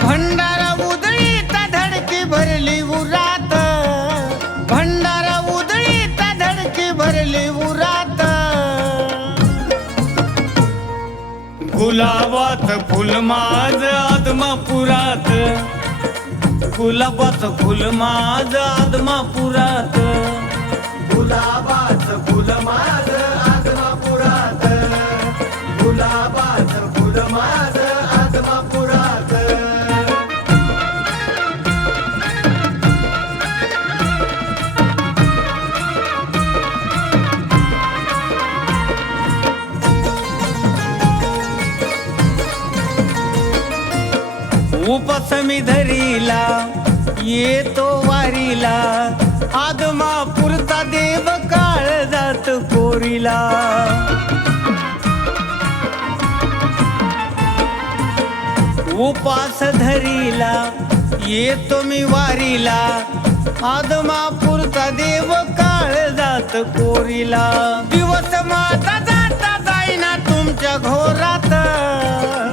भंडारा उधळीत धडकी भरली उरात, भंडारा उधळीत धडकी भरली उरात. गुलाबात फुल माझ आदमापुरात, गुलाबात फुल माझ आदमापुरात. गुलाबाच फुल माझ आदमापुरात, गुलाबाच फुल माझ आदमापुरात. उपास मी धरीला येतो वारीला, आदमापुरता देव काळ जात कोरीला. उपास धरीला येतो मी वारीला, आदमापुरता देव काळ जात कोरीला. दिवस माता जाता जाईना तुमच्या घोरात,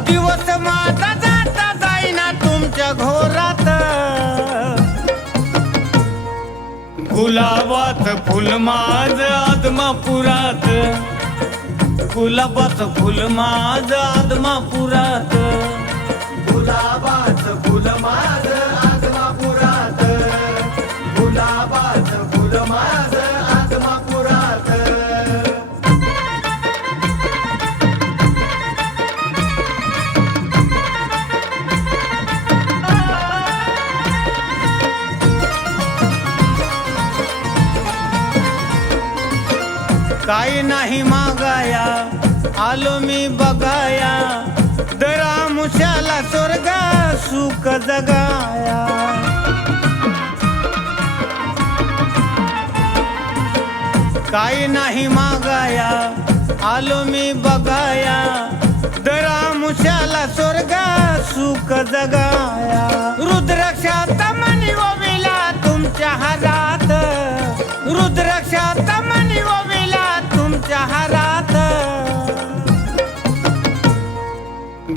दिवस माता जाता जाईना तुमच्या घोरात. गुलाबात फुल माझ आदमापुरात, गुलाबात फुल माझ आदमापुरात. गुलाबाच फुल माझ आदमापुरात, गुलाबाच फुल माझ आदमापुरात. काही नाही मागाया आलो मी बघाया, दरा मुशाला स्वर्गा सुख जगाया. काही नाही मागाया आलो मी बघाया, दरा मुशाला स्वर्गा सुख जगाया. रुद्राक्षात मणी ओविला तुमच्या हारात, रुद्राक्षात मणी ओविला तुमच्या हारात.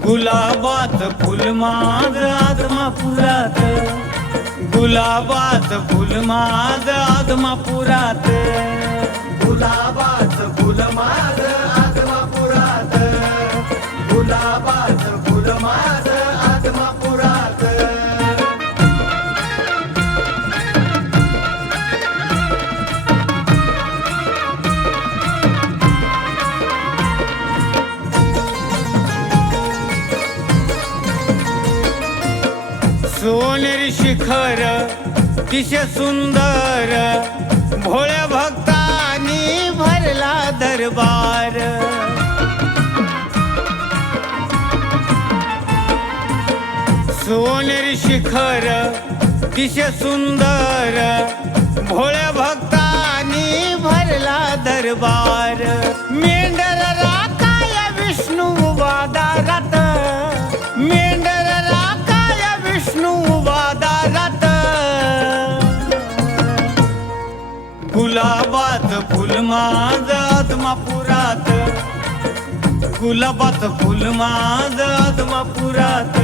गुलाबात फुल माझ आदमापुरात, गुलाबात फुल माझ आदमापुरात. गुलाबाच फुल माझ आदमापुरात, गुलाबाच फुल माझ आदमापुरात. सोनेरी शिखर दिशे सुंदर, भोळ्या भक्तांनी भरला दरबार. सोनेरी शिखर दिशे सुंदर, भोळ्या भक्तांनी भरला दरबार. मेंढर राखाय विष्णू वादारात, मेंढर राखाय विष्णू वादारात. गुलाबात फुल माझ आदमापुरात, गुलाबात फुल माझ आदमापुरात.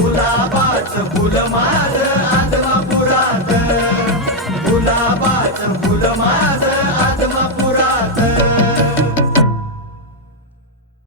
गुलाबाच फुल माझ आदमापुरात, गुलाबाच फुल माझ आदमापुरात.